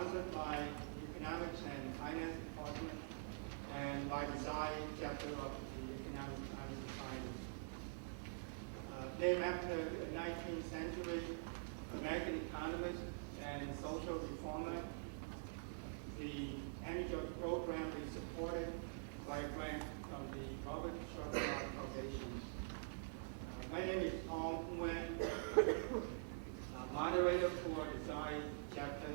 sponsored by the Economics and Finance Department and by Design chapter of the Economic Times Society. Named after a 19th century American economist and social reformer, the annual program is supported by a grant from the Robert Shortlaw Foundation. My name is Tom Nguyen, moderator for the Design chapter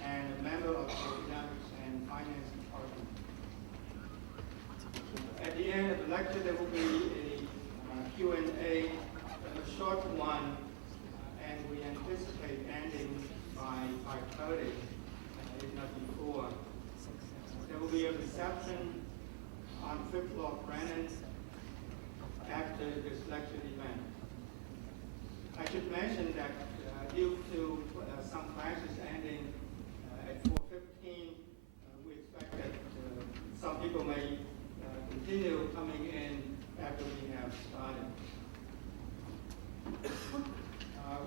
and a member of the Economics and Finance Department. At the end of the lecture, there will be a Q&A, a short one, and we anticipate ending by 5:30, if not before. There will be a reception on 5th floor Scranton after this lecture event. I should mention that due to some classes ending at 4:15, we expect that some people may continue coming in after we have started.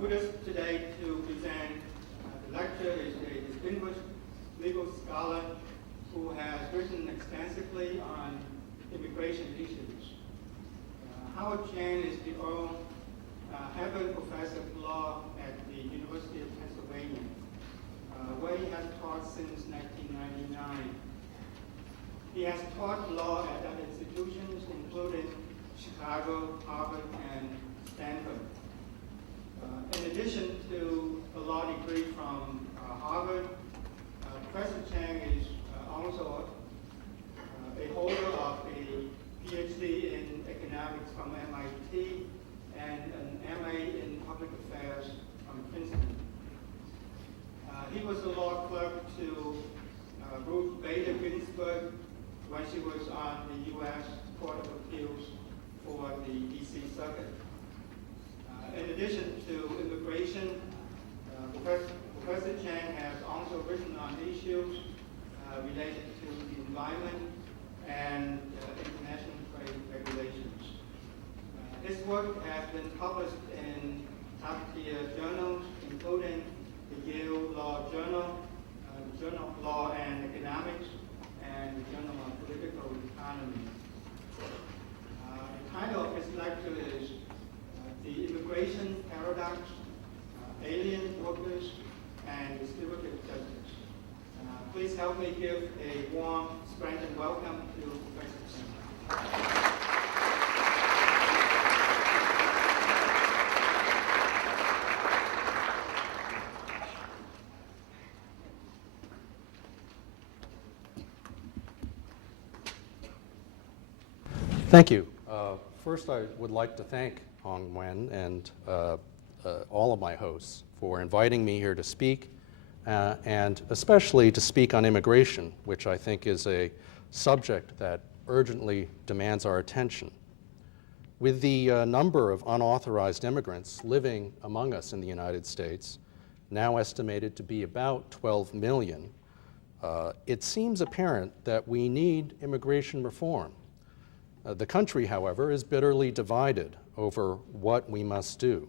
With us today to present the lecture is a distinguished legal scholar who has written extensively on immigration issues. Howard Chang is the Earle Hepburn Professor of Law at the University of Pennsylvania, where he has taught since 1999. He has taught law at other institutions, including Chicago, Harvard, and Stanford. In addition to a law degree from Harvard, Professor Chang is also a holder of a Ph.D. in economics from MIT and an MA in public affairs from Princeton. He was a law clerk to Ruth Bader Ginsburg when she was on the U.S. Court of Appeals for the D.C. Circuit. In addition to immigration, Professor Chang has also written on issues related to the environment and international trade regulations. His work has been published in top-tier journals, including the Yale Law Journal, the Journal of Law and Economics, and the Journal of Political Economy. The title of his lecture is The Immigration Paradox, Alien Workers, and Distributive Justice. Please help me give a warm Scranton welcome to Professor Chang. Thank you. First, I would like to thank Hong Nguyen and all of my hosts for inviting me here to speak, and especially to speak on immigration, which I think is a subject that urgently demands our attention. With the number of unauthorized immigrants living among us in the United States, now estimated to be about 12 million, it seems apparent that we need immigration reform. The country, however, is bitterly divided over what we must do.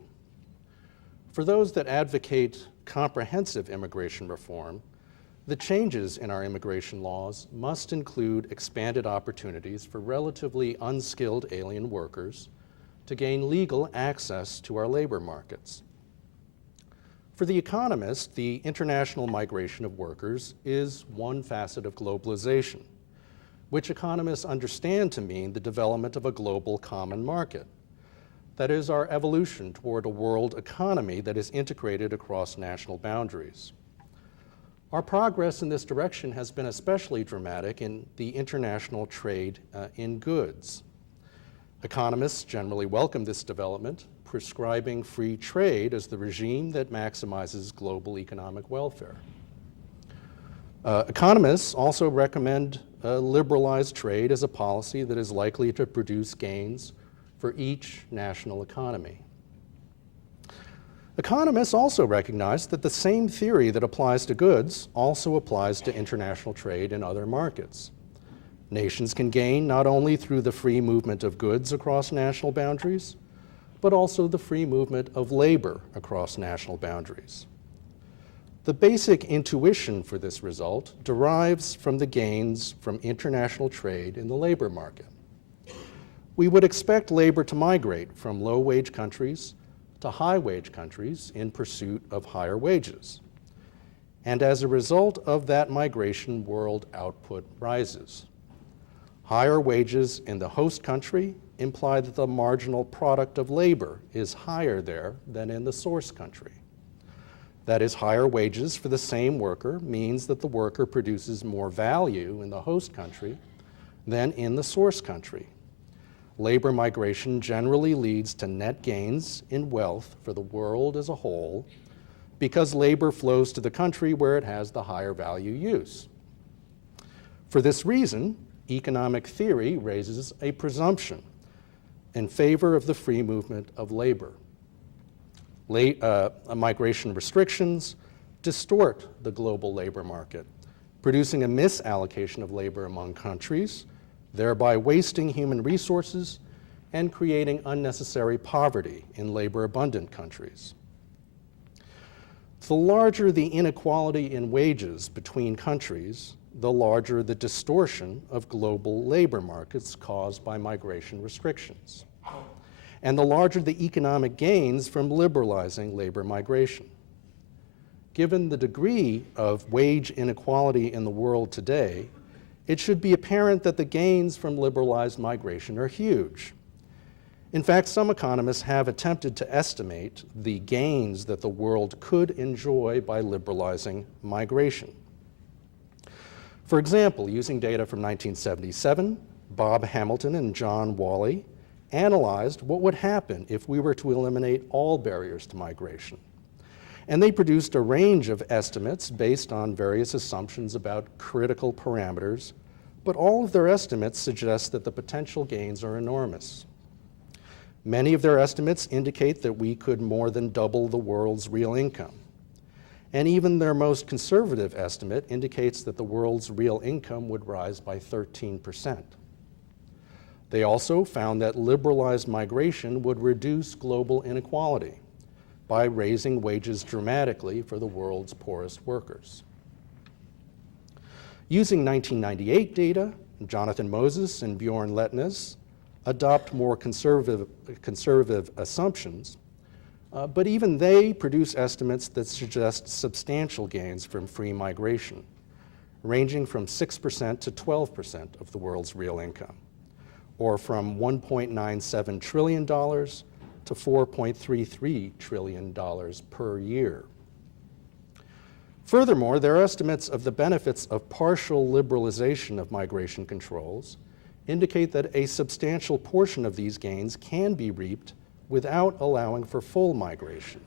For those that advocate comprehensive immigration reform, the changes in our immigration laws must include expanded opportunities for relatively unskilled alien workers to gain legal access to our labor markets. For the economist, the international migration of workers is one facet of globalization, which economists understand to mean the development of a global common market. That is our evolution toward a world economy that is integrated across national boundaries. Our progress in this direction has been especially dramatic in the international trade in goods. Economists generally welcome this development, prescribing free trade as the regime that maximizes global economic welfare. Economists also recommend liberalized trade as a policy that is likely to produce gains for each national economy. Economists also recognize that the same theory that applies to goods also applies to international trade in other markets. Nations can gain not only through the free movement of goods across national boundaries, but also the free movement of labor across national boundaries. The basic intuition for this result derives from the gains from international trade in the labor market. We would expect labor to migrate from low-wage countries to high-wage countries in pursuit of higher wages. And as a result of that migration, world output rises. Higher wages in the host country imply that the marginal product of labor is higher there than in the source country. That is, higher wages for the same worker means that the worker produces more value in the host country than in the source country. Labor migration generally leads to net gains in wealth for the world as a whole because labor flows to the country where it has the higher value use. For this reason, economic theory raises a presumption in favor of the free movement of labor. Migration restrictions distort the global labor market, producing a misallocation of labor among countries, thereby wasting human resources and creating unnecessary poverty in labor-abundant countries. The larger the inequality in wages between countries, the larger the distortion of global labor markets caused by migration restrictions, and the larger the economic gains from liberalizing labor migration. Given the degree of wage inequality in the world today, it should be apparent that the gains from liberalized migration are huge. In fact, some economists have attempted to estimate the gains that the world could enjoy by liberalizing migration. For example, using data from 1977, Bob Hamilton and John Wally analyzed what would happen if we were to eliminate all barriers to migration. And they produced a range of estimates based on various assumptions about critical parameters, but all of their estimates suggest that the potential gains are enormous. Many of their estimates indicate that we could more than double the world's real income. And even their most conservative estimate indicates that the world's real income would rise by 13%. They also found that liberalized migration would reduce global inequality by raising wages dramatically for the world's poorest workers. Using 1998 data, Jonathan Moses and Bjorn Letnes adopt more conservative assumptions, but even they produce estimates that suggest substantial gains from free migration, ranging from 6% to 12% of the world's real income, or from $1.97 trillion to $4.33 trillion per year. Furthermore, their estimates of the benefits of partial liberalization of migration controls indicate that a substantial portion of these gains can be reaped without allowing for full migration,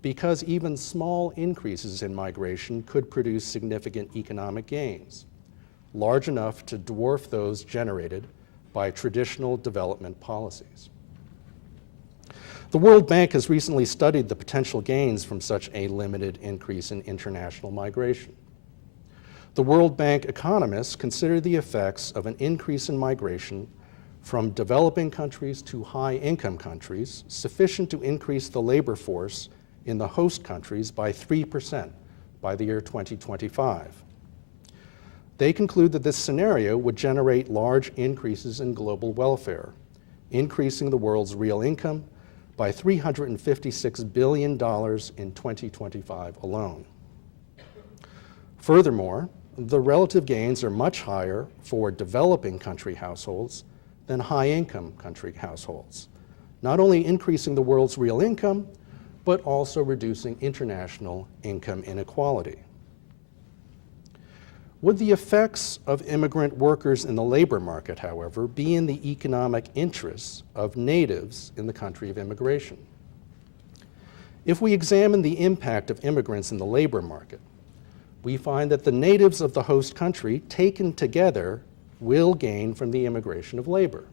because even small increases in migration could produce significant economic gains, large enough to dwarf those generated by traditional development policies. The World Bank has recently studied the potential gains from such a limited increase in international migration. The World Bank economists consider the effects of an increase in migration from developing countries to high-income countries sufficient to increase the labor force in the host countries by 3% by the year 2025. They conclude that this scenario would generate large increases in global welfare, increasing the world's real income by $356 billion in 2025 alone. Furthermore, the relative gains are much higher for developing country households than high-income country households, not only increasing the world's real income, but also reducing international income inequality. Would the effects of immigrant workers in the labor market, however, be in the economic interests of natives in the country of immigration? If we examine the impact of immigrants in the labor market, we find that the natives of the host country, taken together, will gain from the immigration of labor.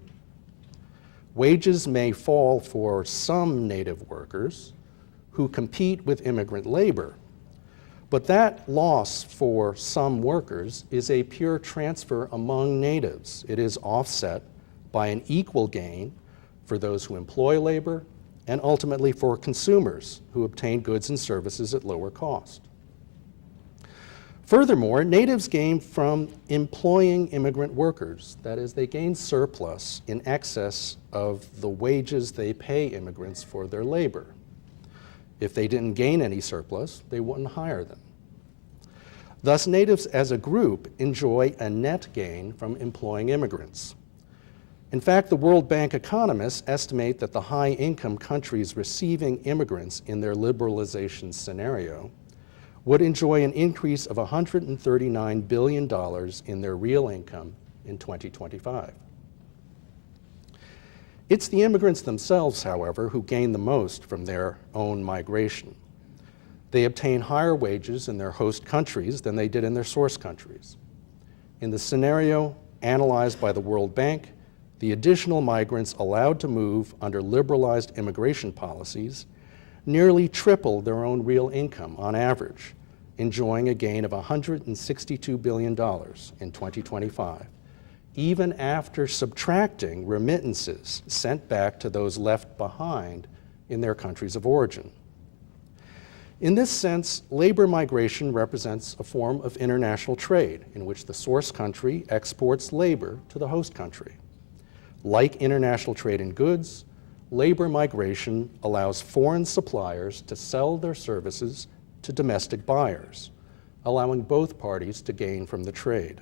Wages may fall for some native workers who compete with immigrant labor, but that loss for some workers is a pure transfer among natives. It is offset by an equal gain for those who employ labor and ultimately for consumers who obtain goods and services at lower cost. Furthermore, natives gain from employing immigrant workers. That is, they gain surplus in excess of the wages they pay immigrants for their labor. If they didn't gain any surplus, they wouldn't hire them. Thus, natives as a group enjoy a net gain from employing immigrants. In fact, the World Bank economists estimate that the high-income countries receiving immigrants in their liberalization scenario would enjoy an increase of $139 billion in their real income in 2025. It's the immigrants themselves, however, who gain the most from their own migration. They obtain higher wages in their host countries than they did in their source countries. In the scenario analyzed by the World Bank, the additional migrants allowed to move under liberalized immigration policies nearly triple their own real income on average, enjoying a gain of $162 billion in 2025, even after subtracting remittances sent back to those left behind in their countries of origin. In this sense, labor migration represents a form of international trade in which the source country exports labor to the host country. Like international trade in goods, labor migration allows foreign suppliers to sell their services to domestic buyers, allowing both parties to gain from the trade.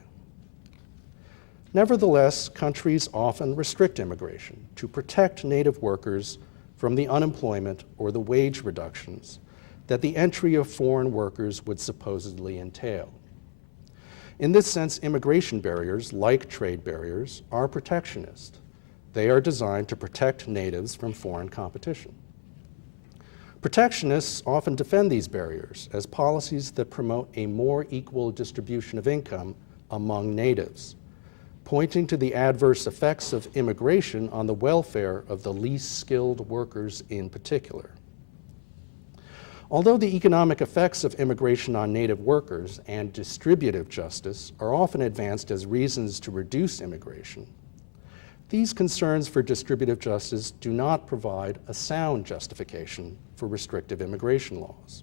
Nevertheless, countries often restrict immigration to protect native workers from the unemployment or the wage reductions that the entry of foreign workers would supposedly entail. In this sense, immigration barriers, like trade barriers, are protectionist. They are designed to protect natives from foreign competition. Protectionists often defend these barriers as policies that promote a more equal distribution of income among natives, pointing to the adverse effects of immigration on the welfare of the least skilled workers in particular. Although the economic effects of immigration on native workers and distributive justice are often advanced as reasons to reduce immigration, these concerns for distributive justice do not provide a sound justification for restrictive immigration laws.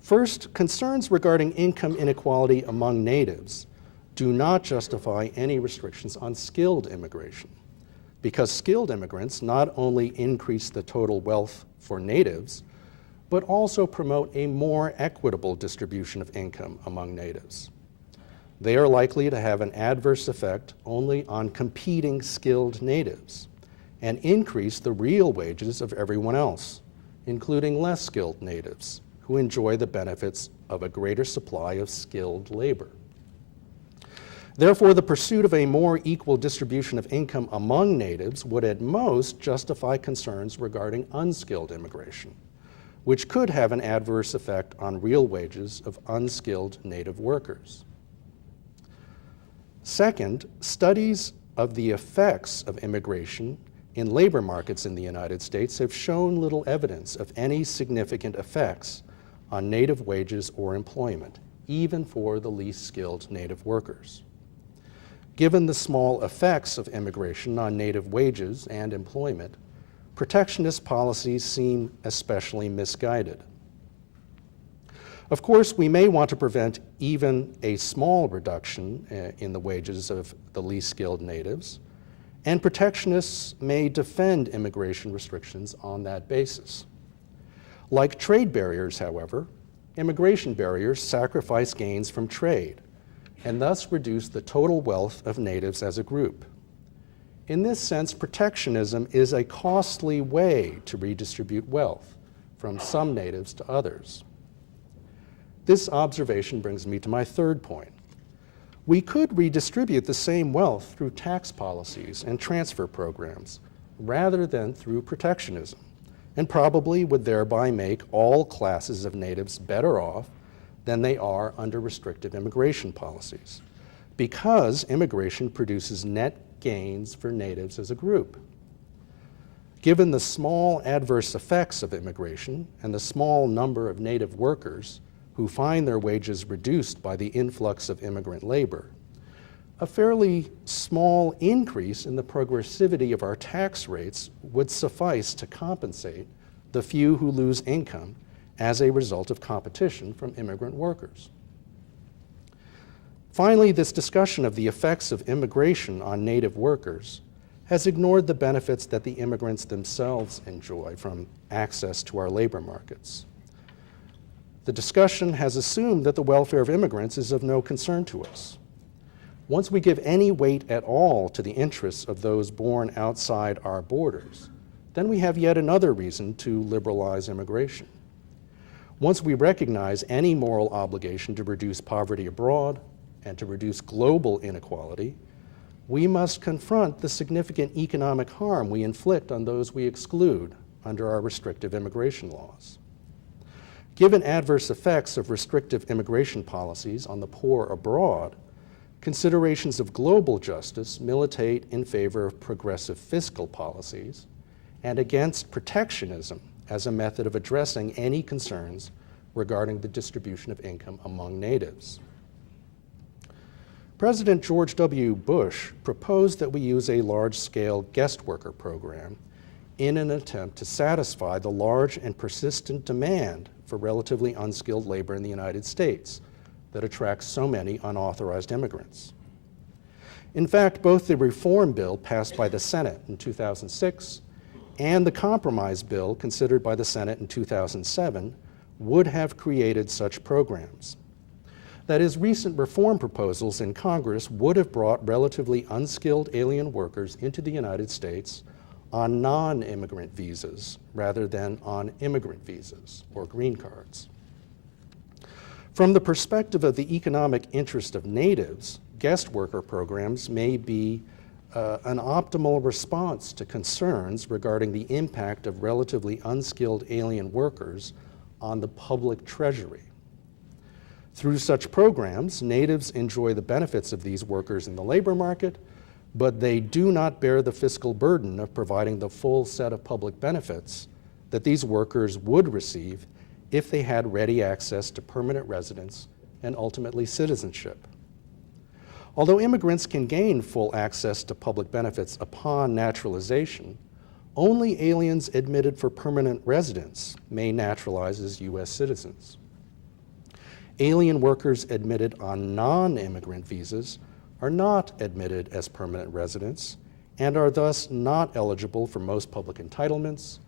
First, concerns regarding income inequality among natives do not justify any restrictions on skilled immigration, because skilled immigrants not only increase the total wealth for natives, but also promote a more equitable distribution of income among natives. They are likely to have an adverse effect only on competing skilled natives and increase the real wages of everyone else, including less skilled natives, who enjoy the benefits of a greater supply of skilled labor. Therefore, the pursuit of a more equal distribution of income among natives would at most justify concerns regarding unskilled immigration, which could have an adverse effect on real wages of unskilled native workers. Second, studies of the effects of immigration in labor markets in the United States have shown little evidence of any significant effects on native wages or employment, even for the least skilled native workers. Given the small effects of immigration on native wages and employment, protectionist policies seem especially misguided. Of course, we may want to prevent even a small reduction in the wages of the least skilled natives, and protectionists may defend immigration restrictions on that basis. Like trade barriers, however, immigration barriers sacrifice gains from trade and thus reduce the total wealth of natives as a group. In this sense, protectionism is a costly way to redistribute wealth from some natives to others. This observation brings me to my third point. We could redistribute the same wealth through tax policies and transfer programs rather than through protectionism, and probably would thereby make all classes of natives better off than they are under restrictive immigration policies, because immigration produces net gains for natives as a group. Given the small adverse effects of immigration and the small number of native workers who find their wages reduced by the influx of immigrant labor, a fairly small increase in the progressivity of our tax rates would suffice to compensate the few who lose income as a result of competition from immigrant workers. Finally, this discussion of the effects of immigration on native workers has ignored the benefits that the immigrants themselves enjoy from access to our labor markets. The discussion has assumed that the welfare of immigrants is of no concern to us. Once we give any weight at all to the interests of those born outside our borders, then we have yet another reason to liberalize immigration. Once we recognize any moral obligation to reduce poverty abroad and to reduce global inequality, we must confront the significant economic harm we inflict on those we exclude under our restrictive immigration laws. Given adverse effects of restrictive immigration policies on the poor abroad, considerations of global justice militate in favor of progressive fiscal policies and against protectionism as a method of addressing any concerns regarding the distribution of income among natives. President George W. Bush proposed that we use a large-scale guest worker program in an attempt to satisfy the large and persistent demand for relatively unskilled labor in the United States that attracts so many unauthorized immigrants. In fact, both the reform bill passed by the Senate in 2006 and the compromise bill considered by the Senate in 2007 would have created such programs. That is, recent reform proposals in Congress would have brought relatively unskilled alien workers into the United States on non-immigrant visas rather than on immigrant visas or green cards. From the perspective of the economic interest of natives, guest worker programs may be an optimal response to concerns regarding the impact of relatively unskilled alien workers on the public treasury. Through such programs, natives enjoy the benefits of these workers in the labor market, but they do not bear the fiscal burden of providing the full set of public benefits that these workers would receive if they had ready access to permanent residence and ultimately citizenship. Although immigrants can gain full access to public benefits upon naturalization, only aliens admitted for permanent residence may naturalize as U.S. citizens. Alien workers admitted on non-immigrant visas are not admitted as permanent residents and are thus not eligible for most public entitlements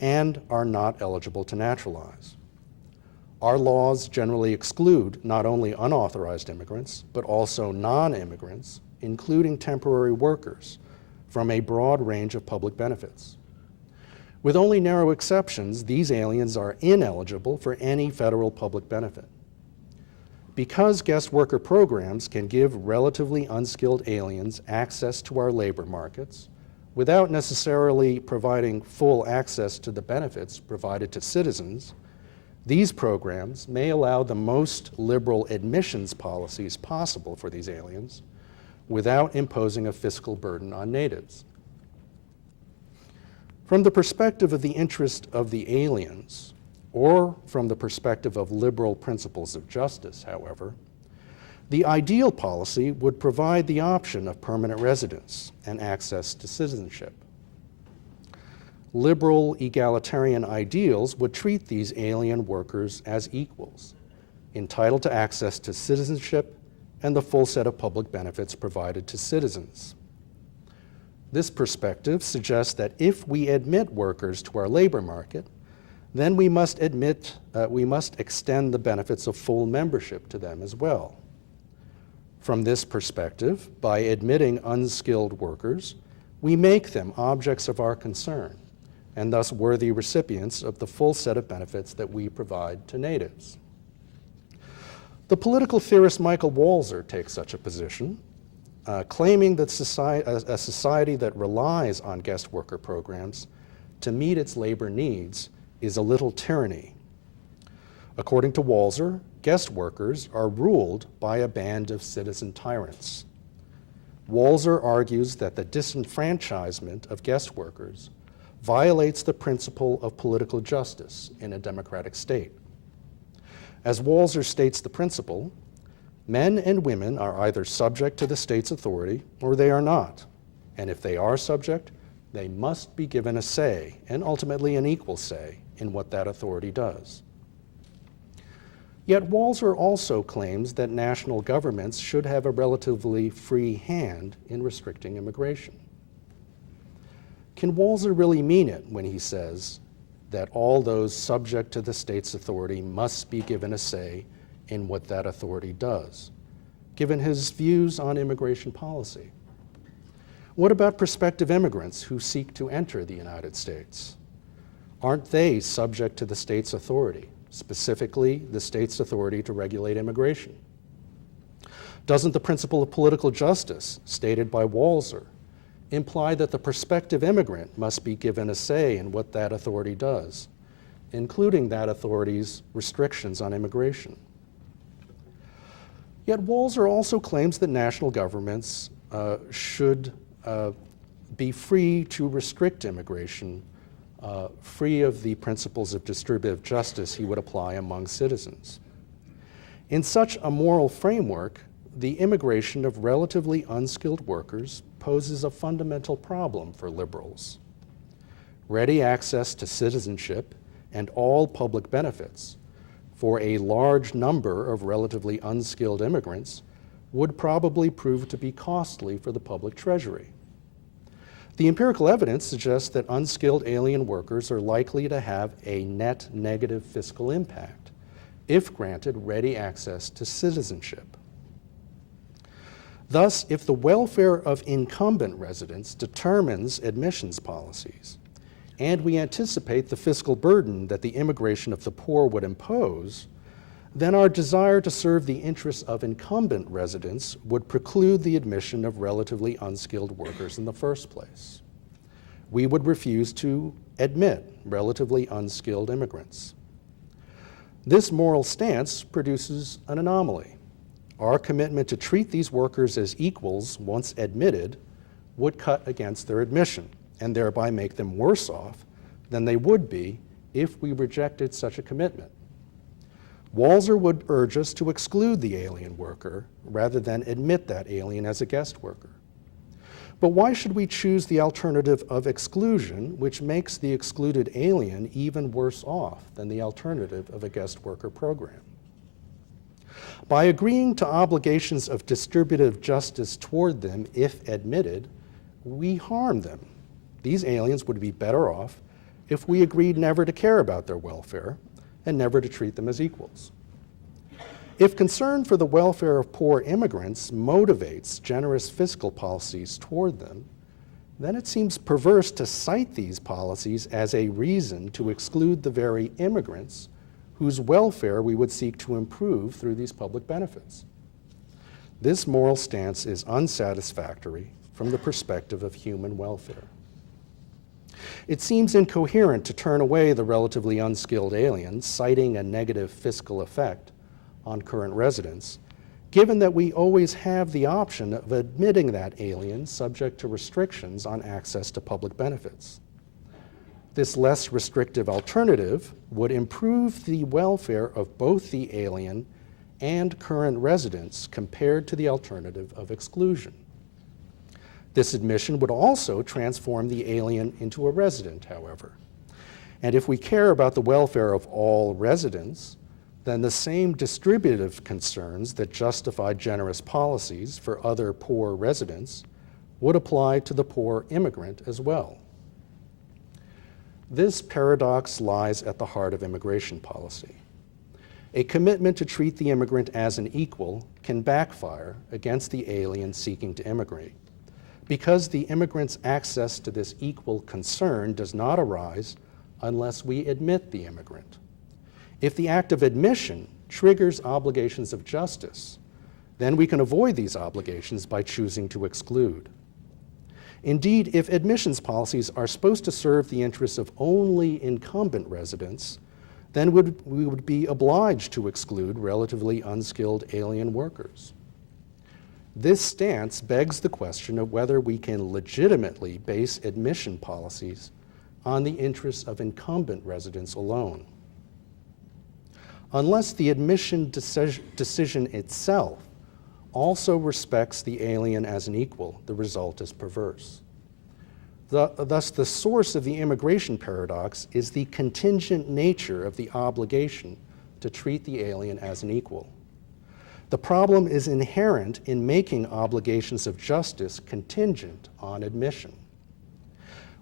and are not eligible to naturalize. Our laws generally exclude not only unauthorized immigrants, but also non-immigrants, including temporary workers, from a broad range of public benefits. With only narrow exceptions, these aliens are ineligible for any federal public benefit. Because guest worker programs can give relatively unskilled aliens access to our labor markets without necessarily providing full access to the benefits provided to citizens, these programs may allow the most liberal admissions policies possible for these aliens without imposing a fiscal burden on natives. From the perspective of the interest of the aliens, or from the perspective of liberal principles of justice, however, the ideal policy would provide the option of permanent residence and access to citizenship. Liberal egalitarian ideals would treat these alien workers as equals, entitled to access to citizenship and the full set of public benefits provided to citizens. This perspective suggests that if we admit workers to our labor market, then we must extend the benefits of full membership to them as well. From this perspective, by admitting unskilled workers, we make them objects of our concern and thus worthy recipients of the full set of benefits that we provide to natives. The political theorist Michael Walzer takes such a position, claiming that a society that relies on guest worker programs to meet its labor needs is a little tyranny. According to Walzer, guest workers are ruled by a band of citizen tyrants. Walzer argues that the disenfranchisement of guest workers violates the principle of political justice in a democratic state. As Walzer states the principle, men and women are either subject to the state's authority or they are not, and if they are subject, they must be given a say, and ultimately an equal say, in what that authority does. Yet Walser also claims that national governments should have a relatively free hand in restricting immigration. Can Walser really mean it when he says that all those subject to the state's authority must be given a say in what that authority does, given his views on immigration policy? What about prospective immigrants who seek to enter the United States? Aren't they subject to the state's authority, specifically the state's authority to regulate immigration? Doesn't the principle of political justice, stated by Walser, imply that the prospective immigrant must be given a say in what that authority does, including that authority's restrictions on immigration? Yet Walser also claims that national governments should be free to restrict immigration, free of the principles of distributive justice he would apply among citizens. In such a moral framework, the immigration of relatively unskilled workers poses a fundamental problem for liberals. Ready access to citizenship and all public benefits for a large number of relatively unskilled immigrants would probably prove to be costly for the public treasury. The empirical evidence suggests that unskilled alien workers are likely to have a net negative fiscal impact if granted ready access to citizenship. Thus, if the welfare of incumbent residents determines admissions policies, and we anticipate the fiscal burden that the immigration of the poor would impose, then our desire to serve the interests of incumbent residents would preclude the admission of relatively unskilled workers in the first place. We would refuse to admit relatively unskilled immigrants. This moral stance produces an anomaly. Our commitment to treat these workers as equals once admitted would cut against their admission and thereby make them worse off than they would be if we rejected such a commitment. Walser would urge us to exclude the alien worker rather than admit that alien as a guest worker. But why should we choose the alternative of exclusion, which makes the excluded alien even worse off than the alternative of a guest worker program? By agreeing to obligations of distributive justice toward them if admitted, we harm them. These aliens would be better off if we agreed never to care about their welfare and never to treat them as equals. If concern for the welfare of poor immigrants motivates generous fiscal policies toward them, then it seems perverse to cite these policies as a reason to exclude the very immigrants whose welfare we would seek to improve through these public benefits. This moral stance is unsatisfactory from the perspective of human welfare. It seems incoherent to turn away the relatively unskilled alien, citing a negative fiscal effect on current residents, given that we always have the option of admitting that alien subject to restrictions on access to public benefits. This less restrictive alternative would improve the welfare of both the alien and current residents compared to the alternative of exclusion. This admission would also transform the alien into a resident, however. And if we care about the welfare of all residents, then the same distributive concerns that justify generous policies for other poor residents would apply to the poor immigrant as well. This paradox lies at the heart of immigration policy. A commitment to treat the immigrant as an equal can backfire against the alien seeking to immigrate, because the immigrant's access to this equal concern does not arise unless we admit the immigrant. If the act of admission triggers obligations of justice, then we can avoid these obligations by choosing to exclude. Indeed, if admissions policies are supposed to serve the interests of only incumbent residents, then we would be obliged to exclude relatively unskilled alien workers. This stance begs the question of whether we can legitimately base admission policies on the interests of incumbent residents alone. Unless the admission decision itself also respects the alien as an equal, the result is perverse. Thus, the source of the immigration paradox is the contingent nature of the obligation to treat the alien as an equal. The problem is inherent in making obligations of justice contingent on admission.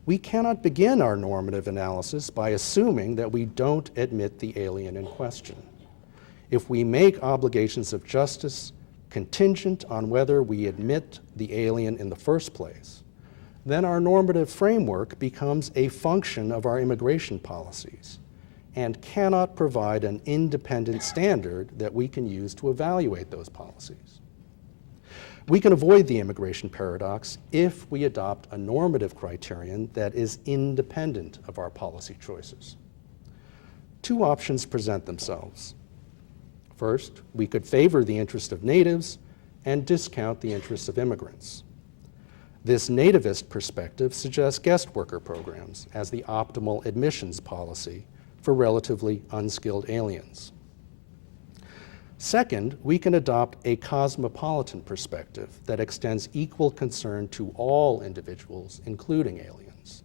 We cannot begin our normative analysis by assuming that we don't admit the alien in question. If we make obligations of justice contingent on whether we admit the alien in the first place, then our normative framework becomes a function of our immigration policies and cannot provide an independent standard that we can use to evaluate those policies. We can avoid the immigration paradox if we adopt a normative criterion that is independent of our policy choices. Two options present themselves. First, we could favor the interest of natives and discount the interests of immigrants. This nativist perspective suggests guest worker programs as the optimal admissions policy for relatively unskilled aliens. Second, we can adopt a cosmopolitan perspective that extends equal concern to all individuals, including aliens.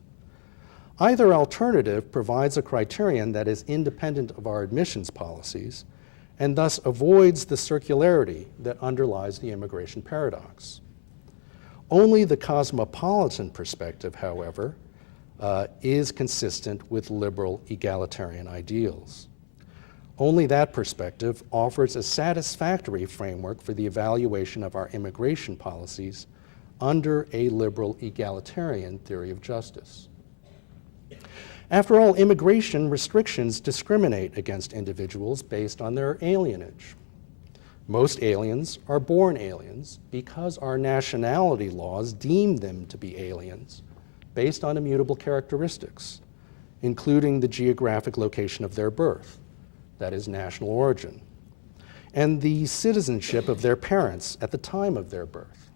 Either alternative provides a criterion that is independent of our admissions policies and thus avoids the circularity that underlies the immigration paradox. Only the cosmopolitan perspective, however, is consistent with liberal egalitarian ideals. Only that perspective offers a satisfactory framework for the evaluation of our immigration policies under a liberal egalitarian theory of justice. After all, immigration restrictions discriminate against individuals based on their alienage. Most aliens are born aliens because our nationality laws deem them to be aliens based on immutable characteristics, including the geographic location of their birth, that is, national origin, and the citizenship of their parents at the time of their birth.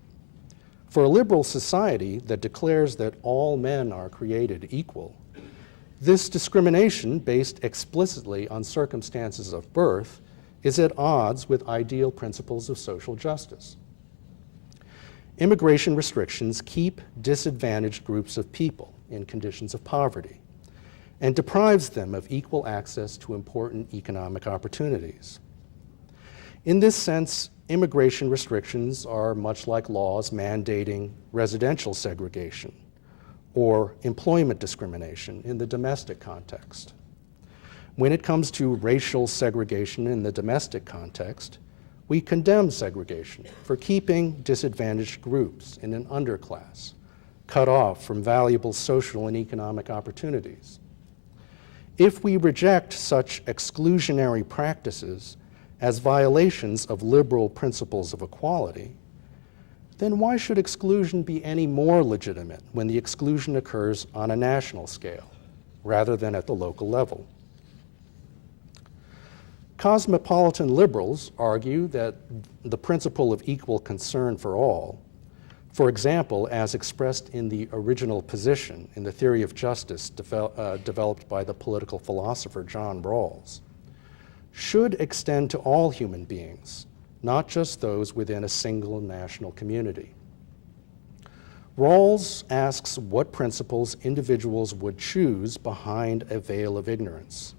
For a liberal society that declares that all men are created equal, this discrimination, based explicitly on circumstances of birth, is at odds with ideal principles of social justice. Immigration restrictions keep disadvantaged groups of people in conditions of poverty and deprives them of equal access to important economic opportunities. In this sense, immigration restrictions are much like laws mandating residential segregation or employment discrimination in the domestic context. When it comes to racial segregation in the domestic context, we condemn segregation for keeping disadvantaged groups in an underclass, cut off from valuable social and economic opportunities. If we reject such exclusionary practices as violations of liberal principles of equality, then why should exclusion be any more legitimate when the exclusion occurs on a national scale rather than at the local level? Cosmopolitan liberals argue that the principle of equal concern for all, for example, as expressed in the original position in the theory of justice developed by the political philosopher John Rawls, should extend to all human beings, not just those within a single national community. Rawls asks what principles individuals would choose behind a veil of ignorance,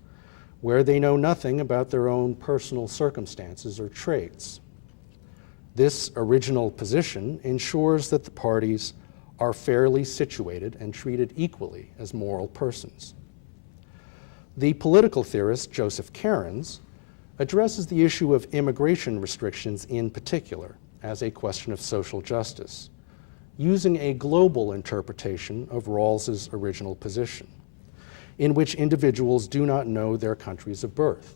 where they know nothing about their own personal circumstances or traits. This original position ensures that the parties are fairly situated and treated equally as moral persons. The political theorist Joseph Cairns addresses the issue of immigration restrictions in particular as a question of social justice, using a global interpretation of Rawls's original position, in which individuals do not know their countries of birth.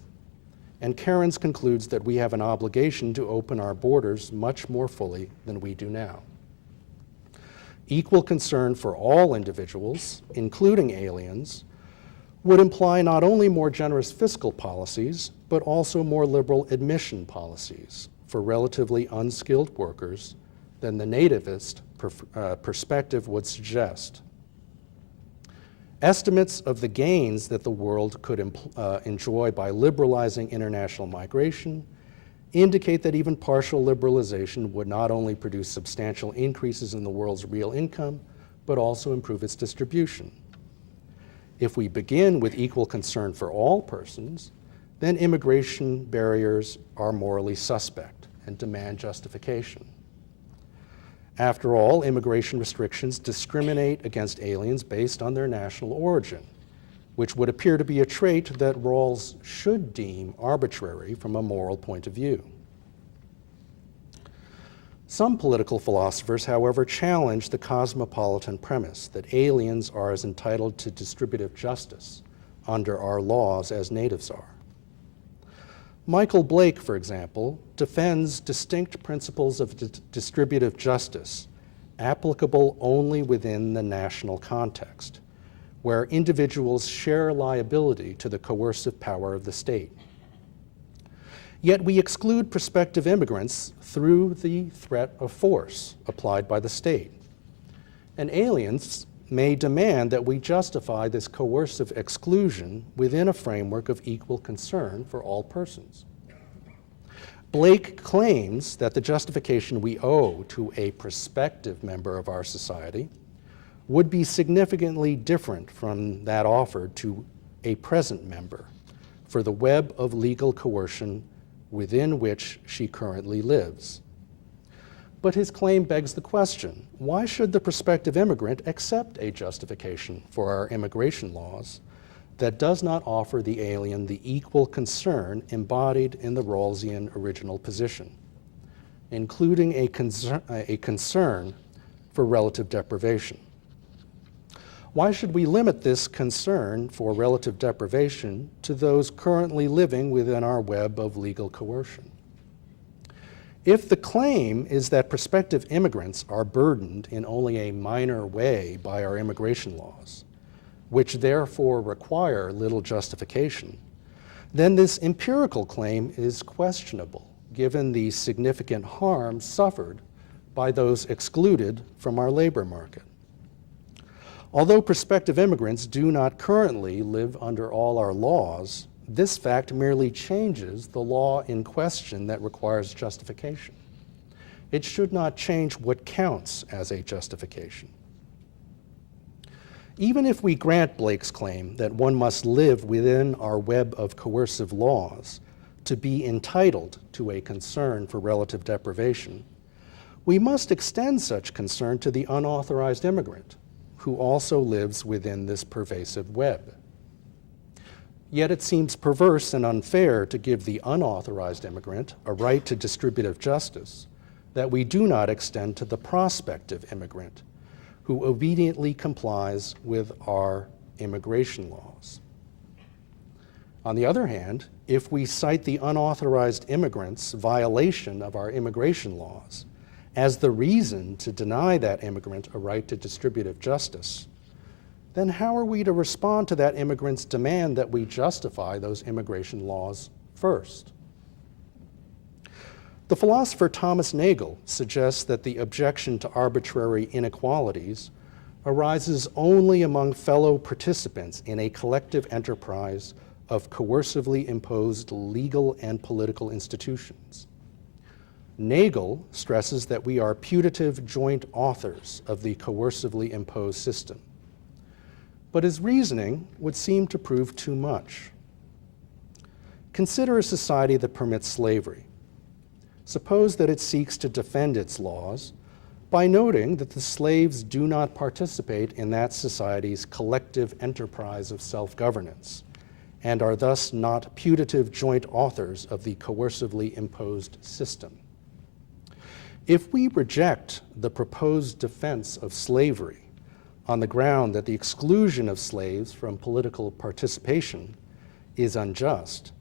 And Cairns concludes that we have an obligation to open our borders much more fully than we do now. Equal concern for all individuals, including aliens, would imply not only more generous fiscal policies, but also more liberal admission policies for relatively unskilled workers than the nativist perspective would suggest. Estimates of the gains that the world could enjoy by liberalizing international migration indicate that even partial liberalization would not only produce substantial increases in the world's real income, but also improve its distribution. If we begin with equal concern for all persons, then immigration barriers are morally suspect and demand justification. After all, immigration restrictions discriminate against aliens based on their national origin, which would appear to be a trait that Rawls should deem arbitrary from a moral point of view. Some political philosophers, however, challenge the cosmopolitan premise that aliens are as entitled to distributive justice under our laws as natives are. Michael Blake, for example, defends distinct principles of distributive justice applicable only within the national context, where individuals share liability to the coercive power of the state. Yet we exclude prospective immigrants through the threat of force applied by the state. And aliens may demand that we justify this coercive exclusion within a framework of equal concern for all persons. Blake claims that the justification we owe to a prospective member of our society would be significantly different from that offered to a present member for the web of legal coercion within which she currently lives. But his claim begs the question, why should the prospective immigrant accept a justification for our immigration laws that does not offer the alien the equal concern embodied in the Rawlsian original position, including a concern for relative deprivation? Why should we limit this concern for relative deprivation to those currently living within our web of legal coercion? If the claim is that prospective immigrants are burdened in only a minor way by our immigration laws, which therefore require little justification, then this empirical claim is questionable, given the significant harm suffered by those excluded from our labor market. Although prospective immigrants do not currently live under all our laws, this fact merely changes the law in question that requires justification. It should not change what counts as a justification. Even if we grant Blake's claim that one must live within our web of coercive laws to be entitled to a concern for relative deprivation, we must extend such concern to the unauthorized immigrant, who also lives within this pervasive web. Yet it seems perverse and unfair to give the unauthorized immigrant a right to distributive justice that we do not extend to the prospective immigrant, who obediently complies with our immigration laws. On the other hand, if we cite the unauthorized immigrant's violation of our immigration laws as the reason to deny that immigrant a right to distributive justice, then how are we to respond to that immigrant's demand that we justify those immigration laws first? The philosopher Thomas Nagel suggests that the objection to arbitrary inequalities arises only among fellow participants in a collective enterprise of coercively imposed legal and political institutions. Nagel stresses that we are putative joint authors of the coercively imposed system. But his reasoning would seem to prove too much. Consider a society that permits slavery. Suppose that it seeks to defend its laws by noting that the slaves do not participate in that society's collective enterprise of self-governance and are thus not putative joint authors of the coercively imposed system. If we reject the proposed defense of slavery on the ground that the exclusion of slaves from political participation is unjust,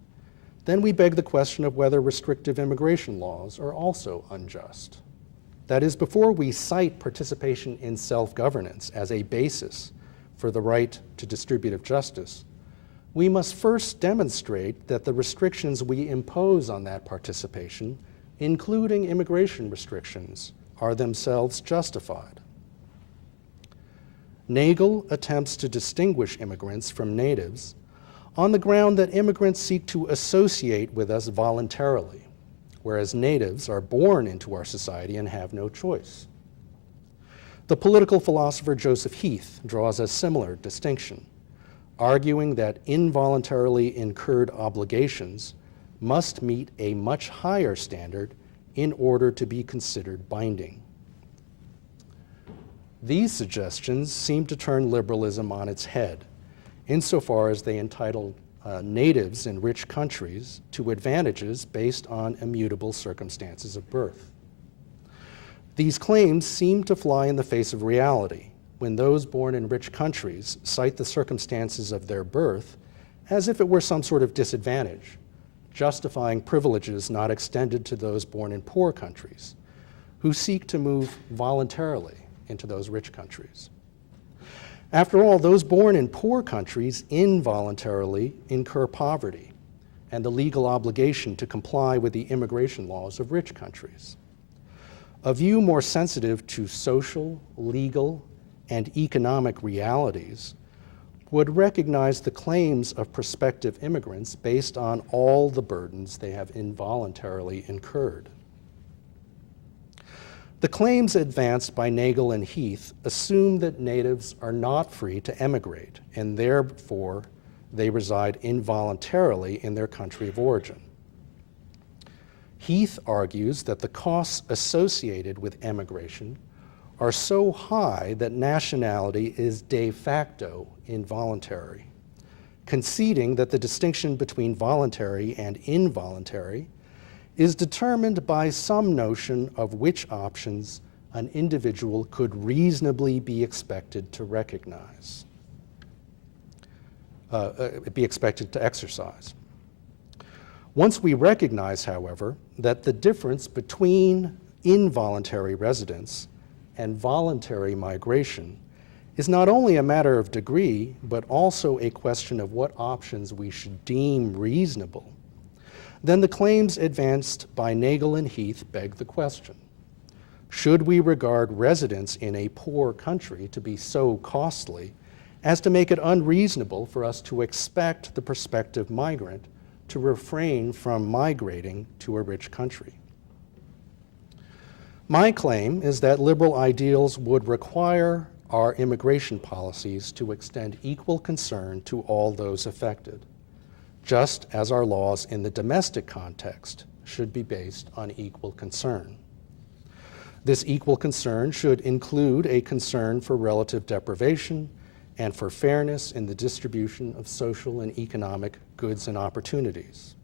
then we beg the question of whether restrictive immigration laws are also unjust. That is, before we cite participation in self-governance as a basis for the right to distributive justice, we must first demonstrate that the restrictions we impose on that participation, including immigration restrictions, are themselves justified. Nagel attempts to distinguish immigrants from natives on the ground that immigrants seek to associate with us voluntarily, whereas natives are born into our society and have no choice. The political philosopher Joseph Heath draws a similar distinction, arguing that involuntarily incurred obligations must meet a much higher standard in order to be considered binding. These suggestions seem to turn liberalism on its head, insofar as they entitle natives in rich countries to advantages based on immutable circumstances of birth. These claims seem to fly in the face of reality when those born in rich countries cite the circumstances of their birth as if it were some sort of disadvantage, justifying privileges not extended to those born in poor countries, who seek to move voluntarily into those rich countries. After all, those born in poor countries involuntarily incur poverty and the legal obligation to comply with the immigration laws of rich countries. A view more sensitive to social, legal, and economic realities would recognize the claims of prospective immigrants based on all the burdens they have involuntarily incurred. The claims advanced by Nagel and Heath assume that natives are not free to emigrate, and therefore they reside involuntarily in their country of origin. Heath argues that the costs associated with emigration are so high that nationality is de facto involuntary, conceding that the distinction between voluntary and involuntary is determined by some notion of which options an individual could reasonably be expected to recognize, be expected to exercise. Once we recognize, however, that the difference between involuntary residence and voluntary migration is not only a matter of degree, but also a question of what options we should deem reasonable, then the claims advanced by Nagel and Heath beg the question: should we regard residence in a poor country to be so costly as to make it unreasonable for us to expect the prospective migrant to refrain from migrating to a rich country? My claim is that liberal ideals would require our immigration policies to extend equal concern to all those affected, just as our laws in the domestic context should be based on equal concern. This equal concern should include a concern for relative deprivation and for fairness in the distribution of social and economic goods and opportunities.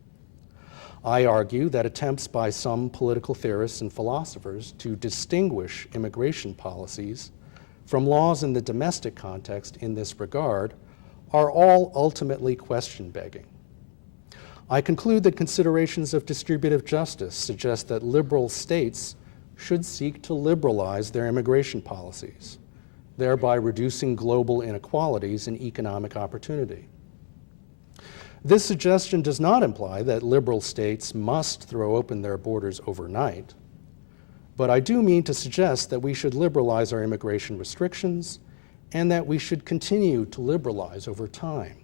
I argue that attempts by some political theorists and philosophers to distinguish immigration policies from laws in the domestic context in this regard are all ultimately question-begging. I conclude that considerations of distributive justice suggest that liberal states should seek to liberalize their immigration policies, thereby reducing global inequalities in economic opportunity. This suggestion does not imply that liberal states must throw open their borders overnight, but I do mean to suggest that we should liberalize our immigration restrictions and that we should continue to liberalize over time,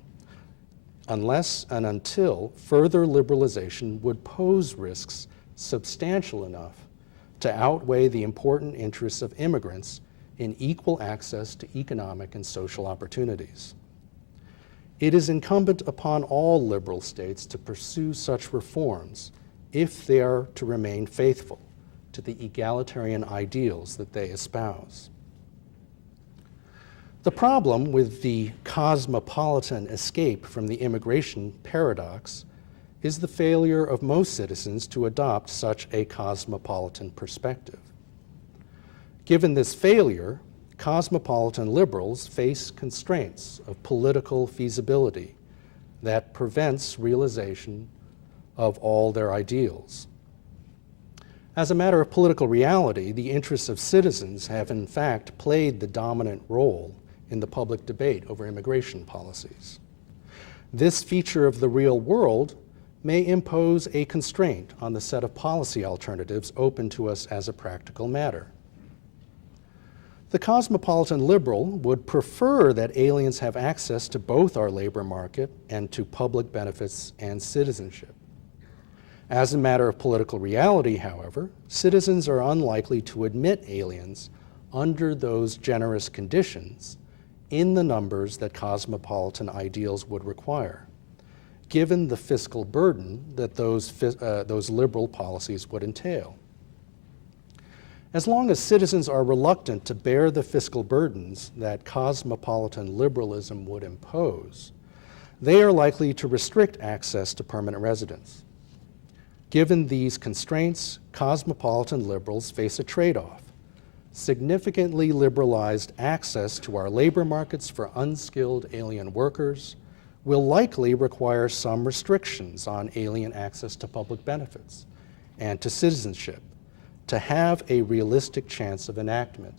unless and until further liberalization would pose risks substantial enough to outweigh the important interests of immigrants in equal access to economic and social opportunities. It is incumbent upon all liberal states to pursue such reforms if they are to remain faithful to the egalitarian ideals that they espouse. The problem with the cosmopolitan escape from the immigration paradox is the failure of most citizens to adopt such a cosmopolitan perspective. Given this failure, cosmopolitan liberals face constraints of political feasibility that prevents realization of all their ideals. As a matter of political reality, the interests of citizens have in fact played the dominant role in the public debate over immigration policies. This feature of the real world may impose a constraint on the set of policy alternatives open to us as a practical matter. The cosmopolitan liberal would prefer that aliens have access to both our labor market and to public benefits and citizenship. As a matter of political reality, however, citizens are unlikely to admit aliens under those generous conditions in the numbers that cosmopolitan ideals would require, given the fiscal burden that those liberal policies would entail. As long as citizens are reluctant to bear the fiscal burdens that cosmopolitan liberalism would impose, they are likely to restrict access to permanent residence. Given these constraints, cosmopolitan liberals face a trade-off: significantly liberalized access to our labor markets for unskilled alien workers will likely require some restrictions on alien access to public benefits and to citizenship to have a realistic chance of enactment.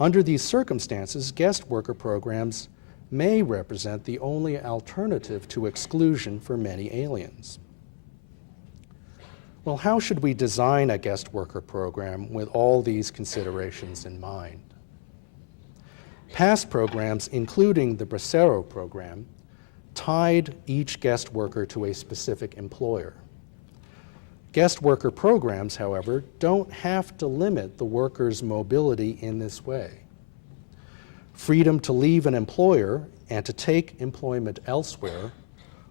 Under these circumstances, guest worker programs may represent the only alternative to exclusion for many aliens. Well, how should we design a guest worker program with all these considerations in mind? Past programs, including the Bracero program, tied each guest worker to a specific employer. Guest worker programs, however, don't have to limit the worker's mobility in this way. Freedom to leave an employer and to take employment elsewhere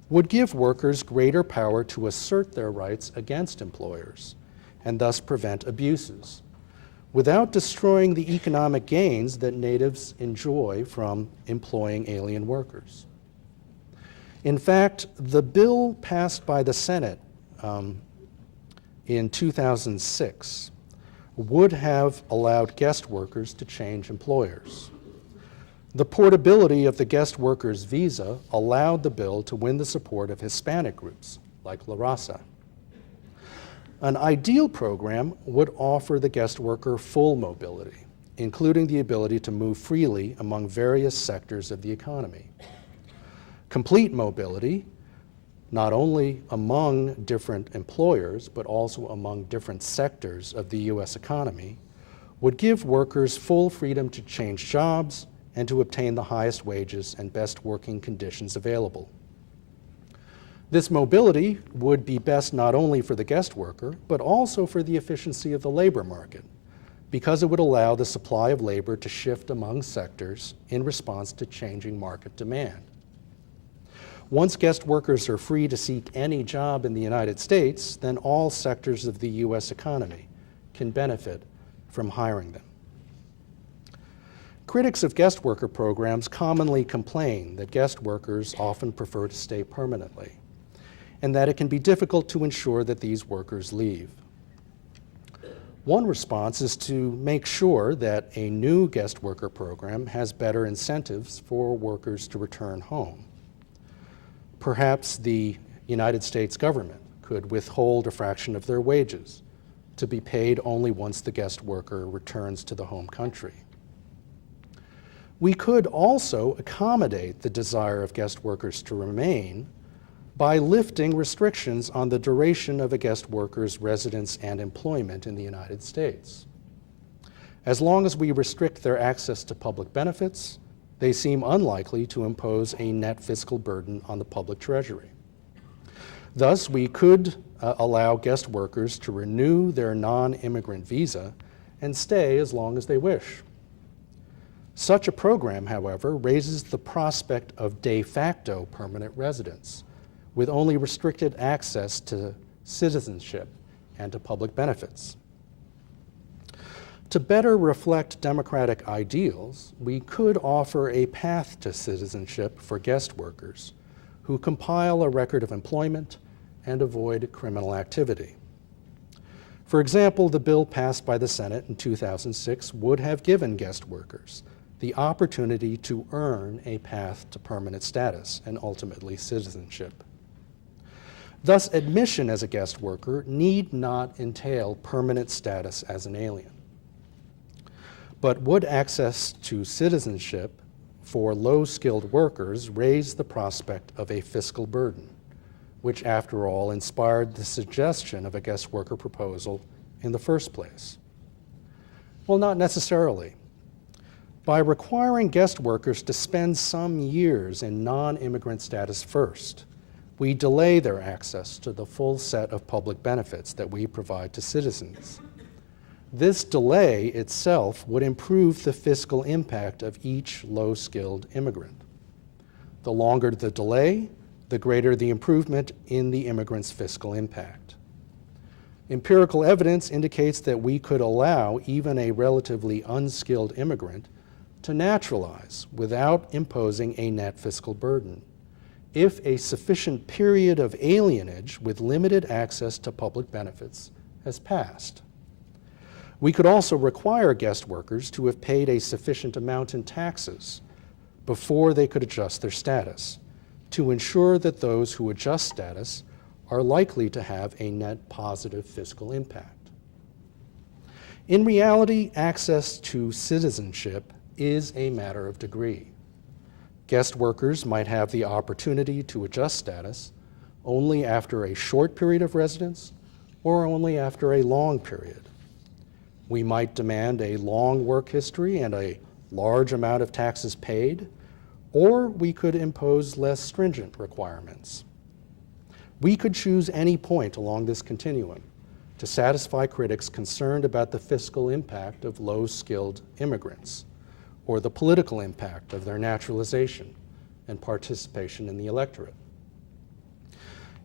would give workers greater power to assert their rights against employers and thus prevent abuses, without destroying the economic gains that natives enjoy from employing alien workers. In fact, the bill passed by the Senate in 2006 would have allowed guest workers to change employers. The portability of the guest worker's visa allowed the bill to win the support of Hispanic groups like La Raza. An ideal program would offer the guest worker full mobility, including the ability to move freely among various sectors of the economy. Complete mobility, not only among different employers, but also among different sectors of the U.S. economy, would give workers full freedom to change jobs and to obtain the highest wages and best working conditions available. This mobility would be best not only for the guest worker, but also for the efficiency of the labor market, because it would allow the supply of labor to shift among sectors in response to changing market demand. Once guest workers are free to seek any job in the United States, then all sectors of the U.S. economy can benefit from hiring them. Critics of guest worker programs commonly complain that guest workers often prefer to stay permanently, and that it can be difficult to ensure that these workers leave. One response is to make sure that a new guest worker program has better incentives for workers to return home. Perhaps the United States government could withhold a fraction of their wages to be paid only once the guest worker returns to the home country. We could also accommodate the desire of guest workers to remain by lifting restrictions on the duration of a guest worker's residence and employment in the United States. As long as we restrict their access to public benefits, they seem unlikely to impose a net fiscal burden on the public treasury. Thus, we could allow guest workers to renew their non-immigrant visa and stay as long as they wish. Such a program, however, raises the prospect of de facto permanent residence, with only restricted access to citizenship and to public benefits. To better reflect democratic ideals, we could offer a path to citizenship for guest workers who compile a record of employment and avoid criminal activity. For example, the bill passed by the Senate in 2006 would have given guest workers the opportunity to earn a path to permanent status and ultimately citizenship. Thus, admission as a guest worker need not entail permanent status as an alien. But would access to citizenship for low-skilled workers raise the prospect of a fiscal burden, which after all inspired the suggestion of a guest worker proposal in the first place? Well, not necessarily. By requiring guest workers to spend some years in non-immigrant status first, we delay their access to the full set of public benefits that we provide to citizens. This delay itself would improve the fiscal impact of each low-skilled immigrant. The longer the delay, the greater the improvement in the immigrant's fiscal impact. Empirical evidence indicates that we could allow even a relatively unskilled immigrant to naturalize without imposing a net fiscal burden if a sufficient period of alienage with limited access to public benefits has passed. We could also require guest workers to have paid a sufficient amount in taxes before they could adjust their status to ensure that those who adjust status are likely to have a net positive fiscal impact. In reality, access to citizenship is a matter of degree. Guest workers might have the opportunity to adjust status only after a short period of residence or only after a long period. We might demand a long work history and a large amount of taxes paid, or we could impose less stringent requirements. We could choose any point along this continuum to satisfy critics concerned about the fiscal impact of low-skilled immigrants or the political impact of their naturalization and participation in the electorate.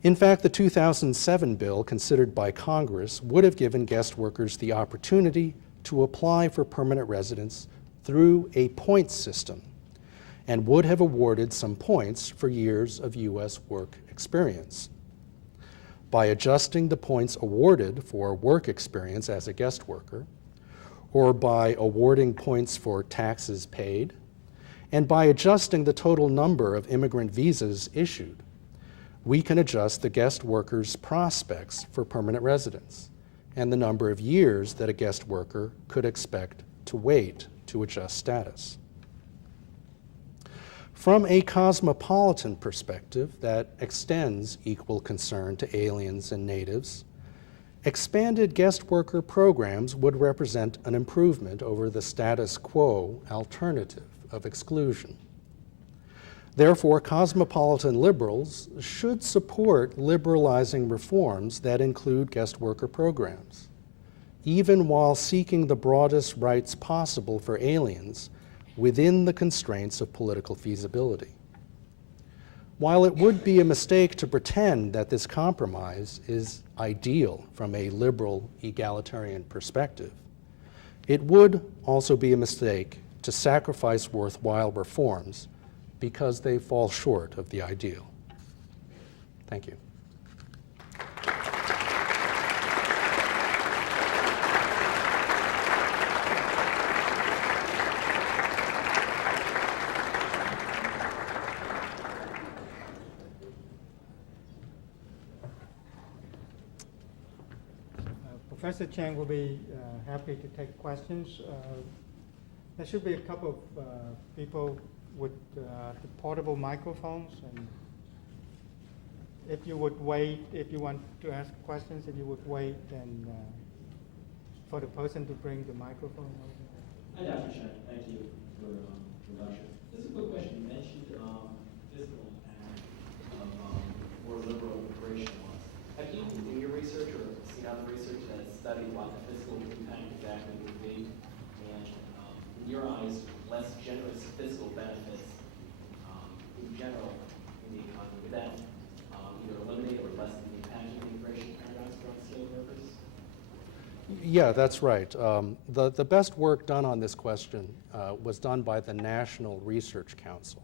In fact, the 2007 bill considered by Congress would have given guest workers the opportunity to apply for permanent residence through a points system and would have awarded some points for years of U.S. work experience. By adjusting the points awarded for work experience as a guest worker, or by awarding points for taxes paid, and by adjusting the total number of immigrant visas issued, we can adjust the guest worker's prospects for permanent residence and the number of years that a guest worker could expect to wait to adjust status. From a cosmopolitan perspective that extends equal concern to aliens and natives, expanded guest worker programs would represent an improvement over the status quo alternative of exclusion. Therefore, cosmopolitan liberals should support liberalizing reforms that include guest worker programs, even while seeking the broadest rights possible for aliens within the constraints of political feasibility. While it would be a mistake to pretend that this compromise is ideal from a liberal egalitarian perspective, it would also be a mistake to sacrifice worthwhile reforms because they fall short of the ideal. Thank you. Professor Chang will be happy to take questions. There should be a couple of people with the portable microphones, and if you would wait, if you want to ask questions, if you would wait, and for the person to bring the microphone over. Hi, Dr. Chang. Thank you for the lecture. Just a quick question. You mentioned fiscal impact of more liberal immigration laws. Have you, in your research or seen other research that studied what the fiscal impact exactly would be? And in your eyes, less generous fiscal benefits in general in the economy, would that either eliminate or lessen the impact of the immigration paradigms for unskilled workers? Yeah, that's right. The best work done on this question was done by the National Research Council.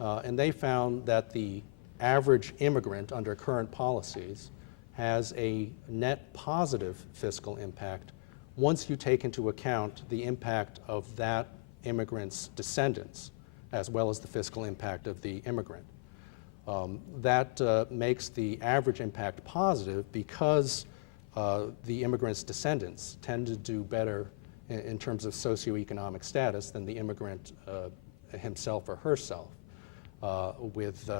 And they found that the average immigrant under current policies has a net positive fiscal impact once you take into account the impact of that immigrant's descendants, as well as the fiscal impact of the immigrant. That makes the average impact positive because the immigrant's descendants tend to do better in terms of socioeconomic status than the immigrant himself or herself. With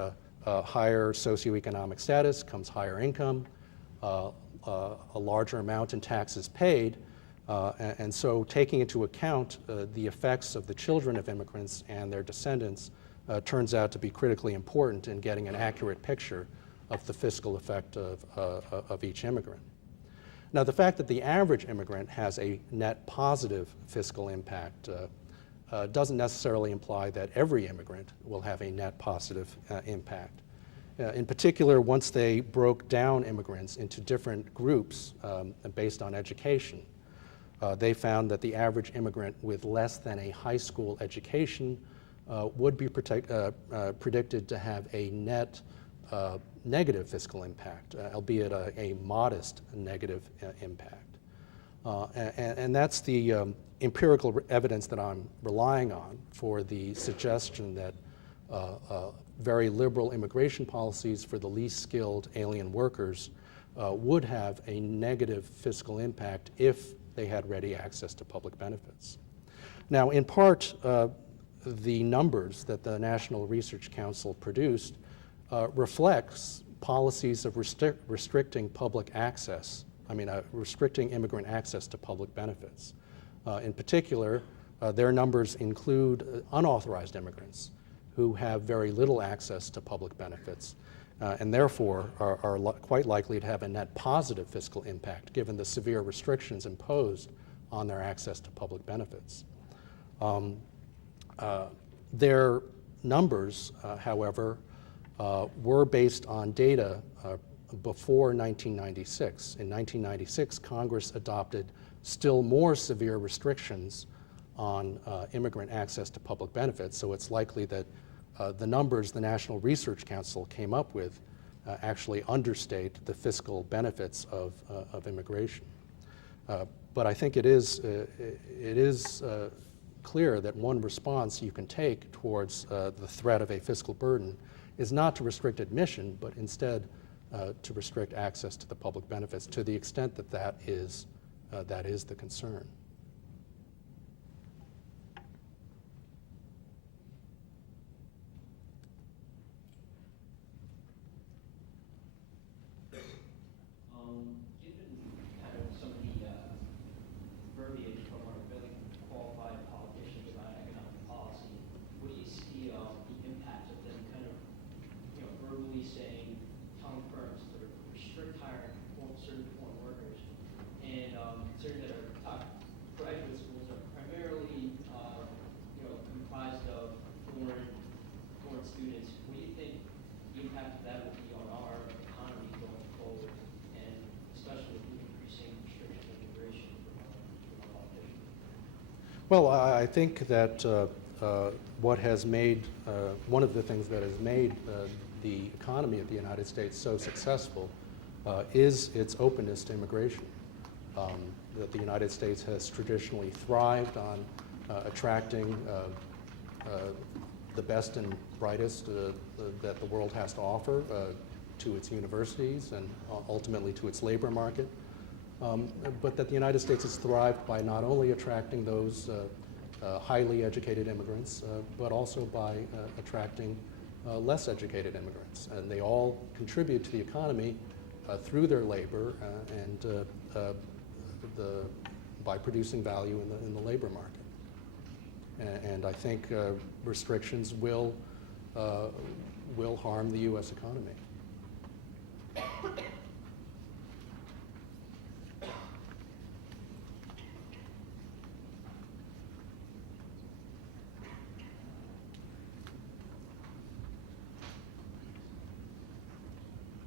higher socioeconomic status comes higher income, a larger amount in taxes paid, and so taking into account the effects of the children of immigrants and their descendants turns out to be critically important in getting an accurate picture of the fiscal effect of each immigrant. Now, the fact that the average immigrant has a net positive fiscal impact doesn't necessarily imply that every immigrant will have a net positive impact. In particular, once they broke down immigrants into different groups based on education, they found that the average immigrant with less than a high school education would be predicted to have a net negative fiscal impact, albeit a modest negative impact. And that's the empirical evidence that I'm relying on for the suggestion that very liberal immigration policies for the least skilled alien workers would have a negative fiscal impact if they had ready access to public benefits. Now, in part, the numbers that the National Research Council produced reflects policies of restricting public access, restricting immigrant access to public benefits. In particular, their numbers include unauthorized immigrants who have very little access to public benefits and therefore are quite likely to have a net positive fiscal impact given the severe restrictions imposed on their access to public benefits. Their numbers, however, were based on data before 1996. In 1996, Congress adopted still more severe restrictions on immigrant access to public benefits, so it's likely that the numbers the National Research Council came up with actually understate the fiscal benefits of immigration. But I think it is clear that one response you can take towards the threat of a fiscal burden is not to restrict admission, but instead to restrict access to the public benefits to the extent that that is the concern. Given kind of some of the verbiage from our really qualified politicians about economic policy, what do you see the impact of them kind of, verbally saying, telling firms to restrict hiring certain foreign workers, and considering that our top graduate schools are primarily, comprised of foreign students, what do you think the impact of that will be on our economy going forward, and especially with the increasing restriction of immigration from our politicians? Well, I think that what has made, one of the things that has made the economy of the United States so successful is its openness to immigration. That the United States has traditionally thrived on attracting the best and brightest that the world has to offer to its universities and ultimately to its labor market. But that the United States has thrived by not only attracting those highly educated immigrants, but also by attracting less educated immigrants. And they all contribute to the economy through their labor and by producing value in the labor market. And I think restrictions will harm the U.S. economy.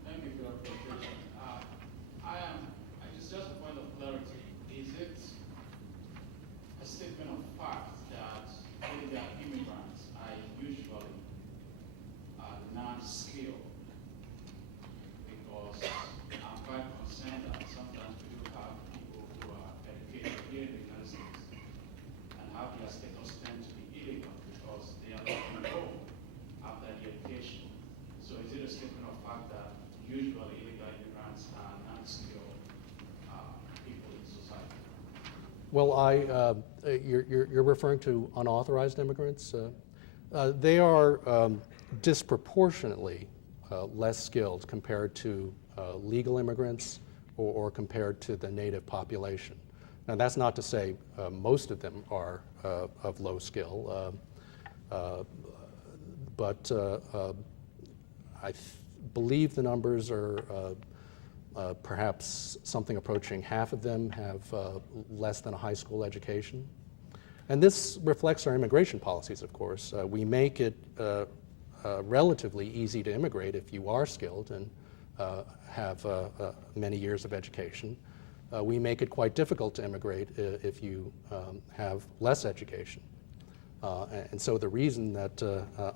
Thank you for your presentation. Just a point of clarity. Is it a statement of fact that illegal immigrants are usually non-skilled? Because I'm quite concerned that sometimes we do have people who are educated here in the United States and have their status tend to be illegal because they are not enrolled after the education. So is it a statement of fact that usually illegal immigrants are non-skilled people in society? Well, you're referring to unauthorized immigrants. They are disproportionately less skilled compared to legal immigrants or compared to the native population. Now, that's not to say most of them are of low skill, but I believe the numbers are Perhaps something approaching half of them have less than a high school education. And this reflects our immigration policies, of course. We make it relatively easy to immigrate if you are skilled and have many years of education. We make it quite difficult to immigrate if you have less education. And so the reason that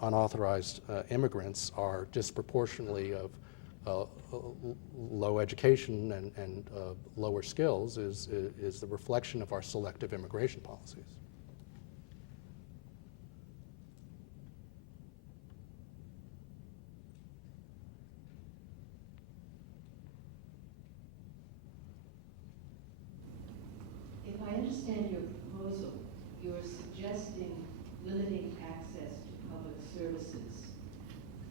unauthorized immigrants are disproportionately of low education and lower skills is the reflection of our selective immigration policies. If I understand your proposal, you're suggesting limiting access to public services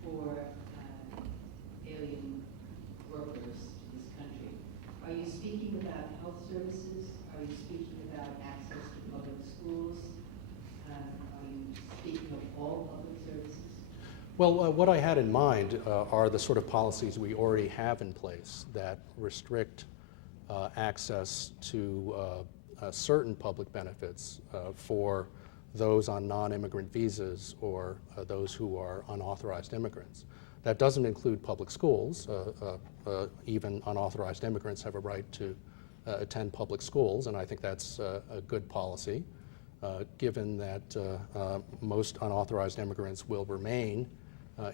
for alien workers to this country. Are you speaking about health services? Are you speaking about access to public schools? Are you speaking of all public services? Well, what I had in mind are the sort of policies we already have in place that restrict access to certain public benefits for those on non-immigrant visas or those who are unauthorized immigrants. That doesn't include public schools. Even unauthorized immigrants have a right to attend public schools, and I think that's a good policy, given that most unauthorized immigrants will remain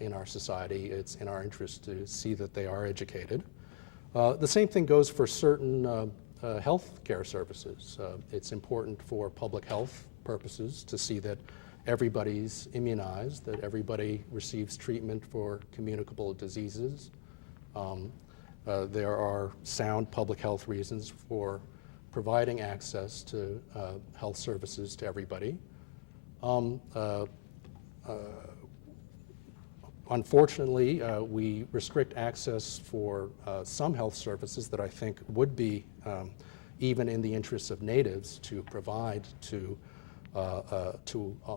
in our society. It's in our interest to see that they are educated. The same thing goes for certain health care services. It's important for public health purposes to see that everybody's immunized, that everybody receives treatment for communicable diseases. There are sound public health reasons for providing access to health services to everybody. Unfortunately, we restrict access for some health services that I think would be even in the interests of natives to provide to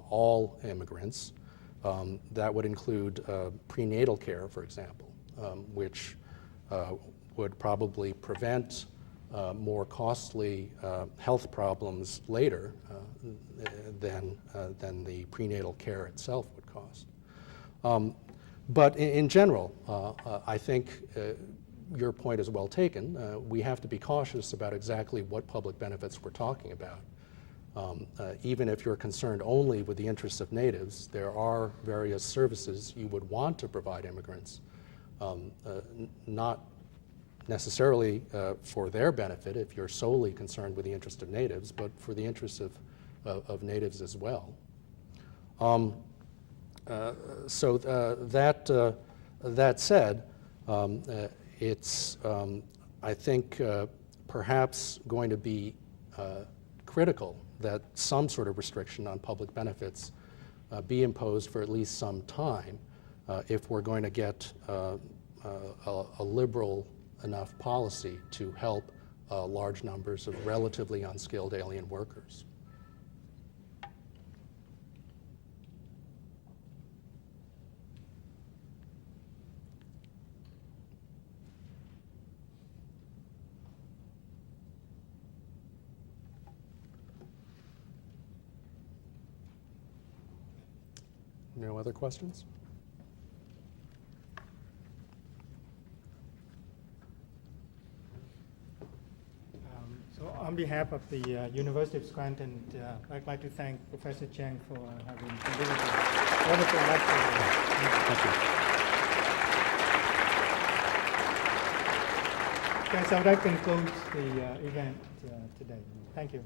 all immigrants. That would include prenatal care, for example, which would probably prevent more costly health problems later than the prenatal care itself would cost. But in general, I think your point is well taken. We have to be cautious about exactly what public benefits we're talking about. Even if you're concerned only with the interests of natives, there are various services you would want to provide immigrants, not necessarily for their benefit if you're solely concerned with the interest of natives, but for the interests of natives as well. That said, it's, I think, perhaps going to be critical that some sort of restriction on public benefits be imposed for at least some time if we're going to get a liberal enough policy to help large numbers of relatively unskilled alien workers. No other questions? So on behalf of the University of Scranton, I'd like to thank Professor Chang for having delivered a wonderful lecture. Thank you. Yes, I would like to conclude the event today. Thank you.